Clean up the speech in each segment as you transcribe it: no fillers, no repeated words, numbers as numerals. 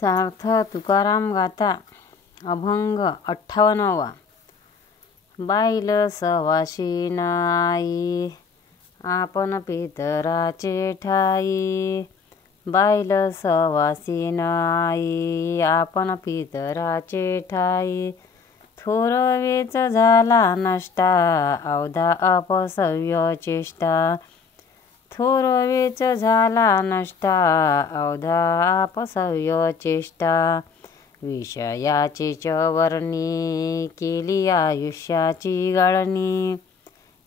सार्थ तुकाराम गाथा अभंग 58वा। बाईल सवाशीन आई आपण पितराचे ठाई। बाईल सवासीन आई आपण पितराचे ठाई। थोर वेच झाला नष्टा अवधा अपसव्य चेष्टा। थोर वेच झाला नष्टा अवधा अपसव्य चेष्टा। विषयाची चवर्णी केली आयुष्याची गाळणी।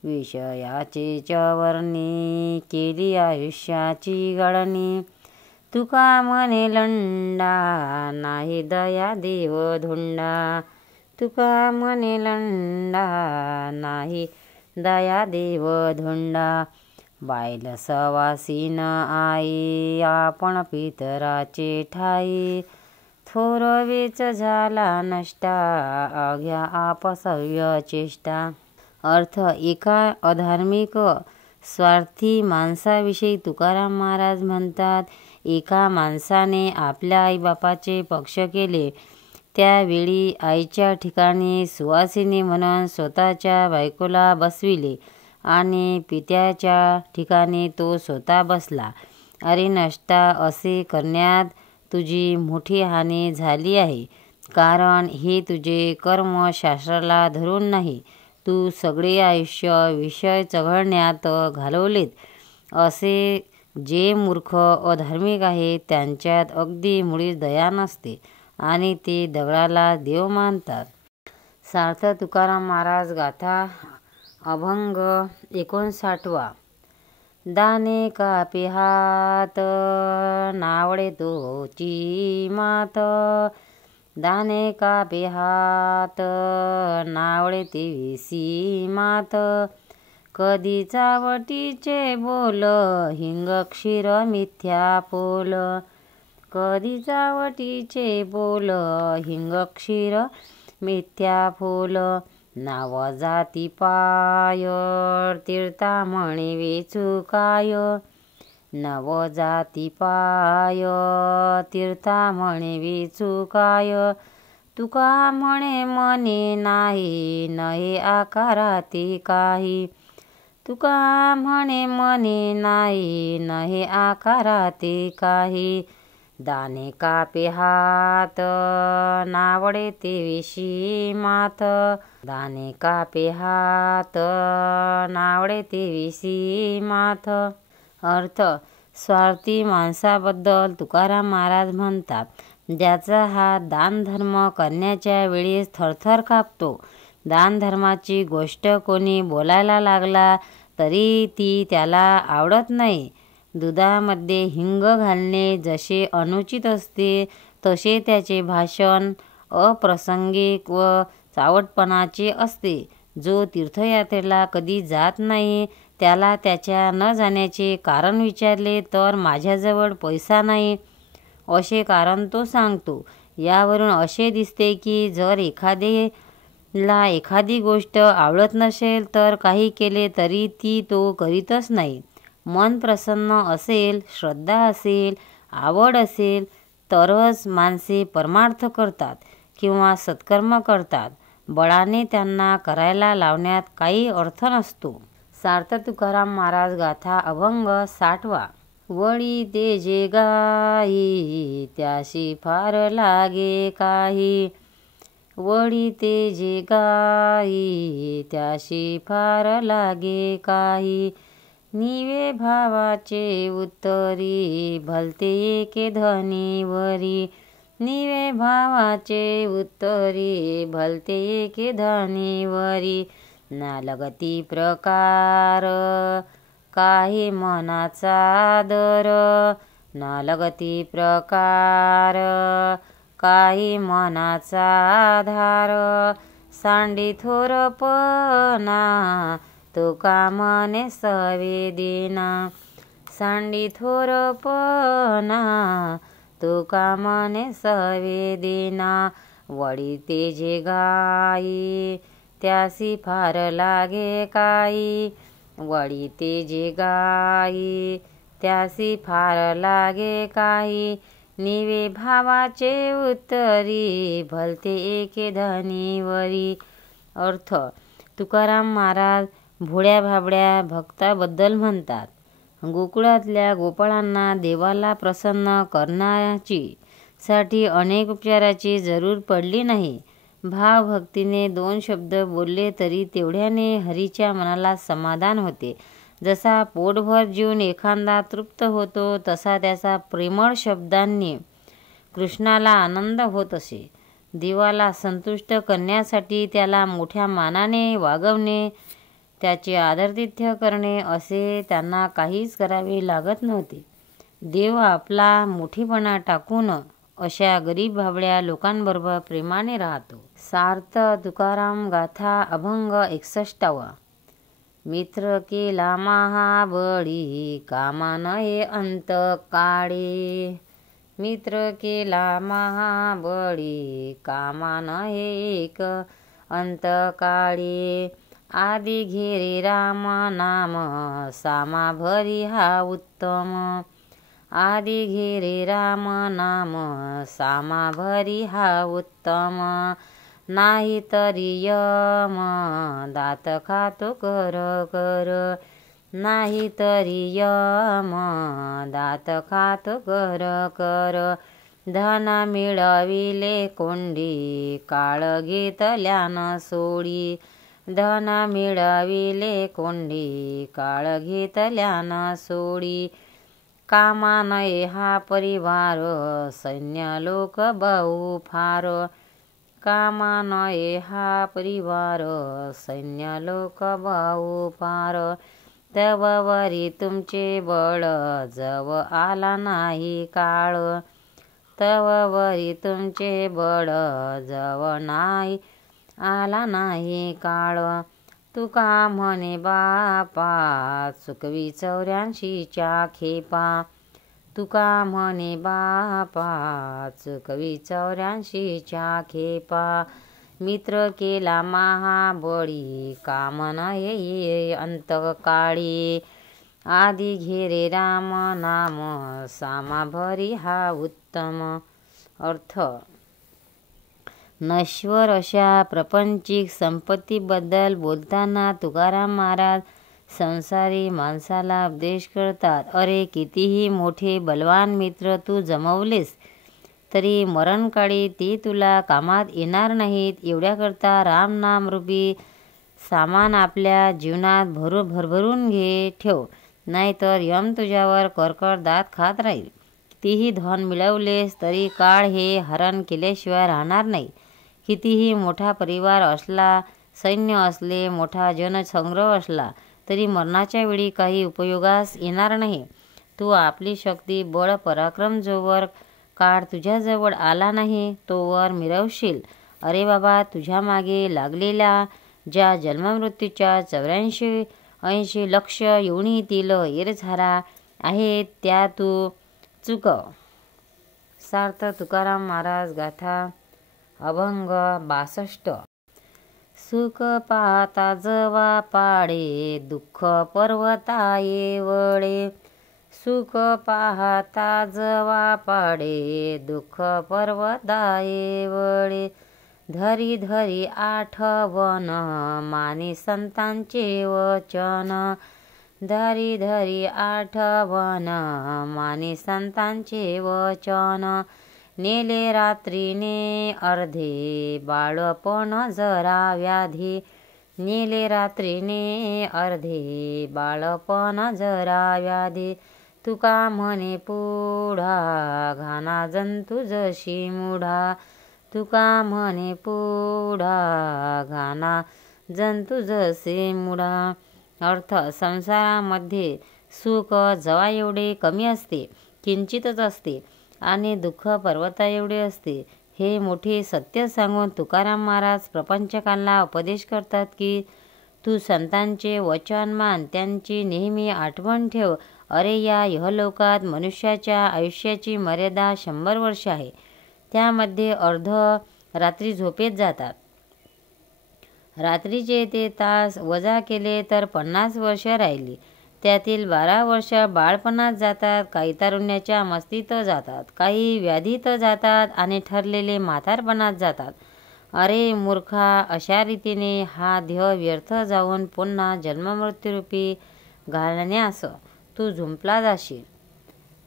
विषयाची चवर्णी केली आयुष्याची गाळणी। तुका म्हणे लंडा नाही दया देव धुंडा। तुका म्हणे लंडा नाही दया देव धुंडा। बाईल सवासीन आई आपण पितराचे ठाई। थोर वेच झाला नष्टा अवघ्या अपसव्य चेष्टा। अर्थ एका अधार्मिक स्वार्थी माणसाविषयी तुकाराम महाराज म्हणतात, एका माणसाने आपल्या आईबापाचे पक्ष केले, त्यावेळी आईच्या ठिकाणी सुवासिनी म्हणून स्वतःच्या बायकोला बसविले आणि पित्याच्या ठिकाणी तो स्वतः बसला। अरे नष्टा, असे करण्यात तुझी मोठी हानी झाली आहे, कारण हे तुझे कर्म शास्त्राला धरून नाही। तू सगळे आयुष्य विषय चघळण्यात घालवलेत। असे जे मूर्ख अधार्मिक आहेत त्यांच्यात अगदी मुळीच दया नसते आणि ते दगडाला देव मानतात। सार्थ तुकाराम महाराज गाथा अभंग 59वा। दाने कापे हात नावडे तोची मात। दाने कापे हात नावडे तेविसी मात। कधी चावटीचे बोल हिंग क्षीर मिथ्या पोल। कधी चावटीचे बोल हिंग क्षीर मिथ्या फोल। नाव जाती पाय तीर्था म्हणे वेचू काय। नव जाती पाय तीर्था म्हणे वेचू काय। तुका म्हणे मने नाही नहे आकाराती काही। तुका म्हणे मने नाही नहे आकाराती काही। दाने कापे हात नावडे तेविसी मात। दाने कापे हात नावडे तेविसी मात। अर्थ स्वार्थी माणसाबद्दल तुकाराम महाराज म्हणतात, ज्याचा हात दानधर्म करण्याच्या वेळेस थरथर कापतो। दानधर्माची गोष्ट कोणी बोलायला लागला तरी ती त्याला आवडत नाही। दुधामध्ये हिंग घालणे जसे अनुचित असते, तसे त्याचे भाषण अप्रासंगिक व चावटपणाचे असते। जो तीर्थयात्रेला कधी जात नाही त्याला त्याच्या न जाण्याचे कारण विचारले तर माझ्याजवळ पैसा नाही असे कारण तो सांगतो। यावरून असे दिसते की जर एखाद्याला एखादी गोष्ट आवडत नसेल तर काही केले तरी ती तो करीतच नाही। मन प्रसन्न असेल, श्रद्धा असेल, आवड असेल तरच माणसे परमार्थ करतात किंवा सत्कर्म करतात। बळाने त्यांना करायला लावण्यात काही अर्थ नसतो। सार्थ तुकाराम महाराज गाथा अभंग 60वा। वळी तेजे गाई त्याशी फार लागे काही। वळी तेजे गाई त्याशी फार लागे काही। निवे भावाचे उत्तरी भलते एके धनीवरी। निवे भावाचे उत्तरी भलते एके धनीवरी। ना लगती प्रकार काही मनाचा आदर। ना लगती प्रकार काही मनाचा आधार। सांडी थोरपणा तुका म्हणे संवेदना। सांडी थोरपणा तुका म्हणे संवेदना। वळी तेजे गाई त्यासी फार लागे काही। वळी तेजे गाई त्यासी फार लागे काही। निवे भावाचे उत्तरी, भलते एके धनीवरी. अर्थ: तुकाराम महाराज भोळ्या भाबड्या भक्ताबद्दल म्हणतात. गोकुळातल्या गोपाळांना देवाला प्रसन्न करण्याची साठी अनेक उपचाराची जरूर पडली नाही. भावभक्तीने 2 शब्द बोलले तरी तेवढ्याने हरीच्या मनाला समाधान होते. जसा पोटभर जीवन एखादा तृप्त होतो, तसा त्याचा प्रेमळ शब्दांनी कृष्णाला आनंद होत असे. देवाला संतुष्ट करण्यासाठी त्याला मोठ्या मानाने वागवणे, त्याचे आदरातिथ्य करणे असे त्यांना काहीच करावे लागत नव्हते. देव आपला मोठेपणा टाकून अशा गरीब भाबड्या लोकांबरोबर प्रेमाने राहतो. सार्थ तुकाराम गाथा अभंग 61. मित्र केला महाबळी, कामा नये अंत काळे. मित्र केला महाबळी, कामा नये एक अंत काळे. आदि घेरे राम नाम, सामा भरी हा उत्तम. आदि घेरे राम नाम, सामा भरी हा उत्तम. नाही तरी यम, दात खातो कर कर. नाही तरी यम, दात खातो कर कर. धन मिळविले कोंडी, काळ घेतल्यान सोडी. धन मिळविले कोंडी, काळ घेतल्यान सोडी. कामा नये हा परिवार, सैन्य लोक बहु फार. कामा नये हा परिवार, सैन्य लोक बहु फार. तव वरी तुमचे बळ, जव आला नाही काळ. तव वरी तुमचे बळ, जव नाही आला नाही काळ. तुका म्हणे बापा, चुकवी 84च्या खेपा. तुका म्हणे बापा, चुकवी 84च्या खेपा. मित्र केला महाबळी, काम नये अंतकाळी. आदि घेरे राम नाम, सामा भरी हा उत्तम. अर्थ: नश्वर अशा प्रापंचिक संपत्तीबद्दल बोलताना तुकाराम महाराज संसारी माणसाला उपदेश करतात. अरे, कितीही मोठे बलवान मित्र तू जमवलेस तरी मरणकाळी ते तुला कामात येणार नाहीत. एवढ्याकरता रामनामरूपी सामान आपल्या जीवनात भरभरून ठेव, नाहीतर यम तुझ्यावर कर्कट दात खात राहील. कितीही धन मिळवलेस तरी काळ हे हरण केल्याशिवाय राहणार नाही. कितीही मोठा परिवार असला, सैन्य असले, मोठा जनसंग्रह असला तरी मरणाच्या वेळी काही उपयोगास येणार नाही. तू आपली शक्ती, बळ, पराक्रम जोवर काळ तुझ्याजवळ आला नाही तोवर मिरवशील. अरे बाबा, तुझ्या मागे लागलेल्या ज्या जन्ममृत्यूच्या 84-80 लक्ष योनीतील येरझारा आहेत त्या तू चुकव. सार्थ तुकाराम महाराज गाथा अभंग 62. सुख पाहता जवा पाडे, दुःख पर्वता येवळे. सुख पाहता जवा पाडे, दुःख पर्वता येवळे. धरी धरी आठवण, मानी संतांचे वचन. धरी धरी आठवण, मानी संतांचे वचन. नेले रात्रीने अर्धे, बाळपण जरा व्याधी. नेले रात्रीने अर्धे, बाळपण जरा व्याधी. तुका म्हणे पुढा, घाना जंतू जशी मुढा. तुका म्हणे पुढा, घाना जंतू जसे मुढा. अर्थ: संसारामध्ये सुख जवा एवढे कमी असते, किंचितच असते, आणि दुःख पर्वता एवढे असते. हे मोठे सत्य सांगून तुकाराम महाराज प्रपंचकांना उपदेश करतात की तू संतांचे वचन मान, त्यांची नेहमी आठवण ठेव. अरे, या इहलोकात मनुष्याच्या आयुष्याची मर्यादा 100 वर्ष आहे. त्यामध्ये अर्ध रात्री झोपेत जातात. रात्रीचे ते तास वजा केले तर 50 वर्ष राहिली. त्यातील 12 वर्ष बाळपणात जातात, काही तारुण्याच्या मस्तीत जातात, काही व्याधीत जातात आणि ठरलेले म्हातारपणात जातात. अरे मूर्खा, अशा रीतीने हा देह व्यर्थ जाऊन पुन्हा जन्ममृत्यूरूपी घालण्यास तू झुंपला जाशील.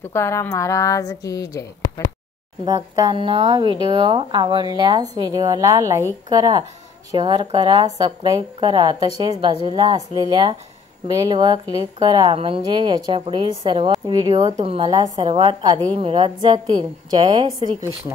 तुकाराम महाराज की जय. भक्तांनो, व्हिडिओ आवडल्यास व्हिडिओला लाईक करा, शेअर करा, सबस्क्राईब करा. तसेच बाजूला असलेल्या बेलवर क्लिक करा, म्हणजे याच्यापुढील सर्व व्हिडिओ तुम्हाला सर्वात आधी मिळत जातील. जय श्री कृष्ण.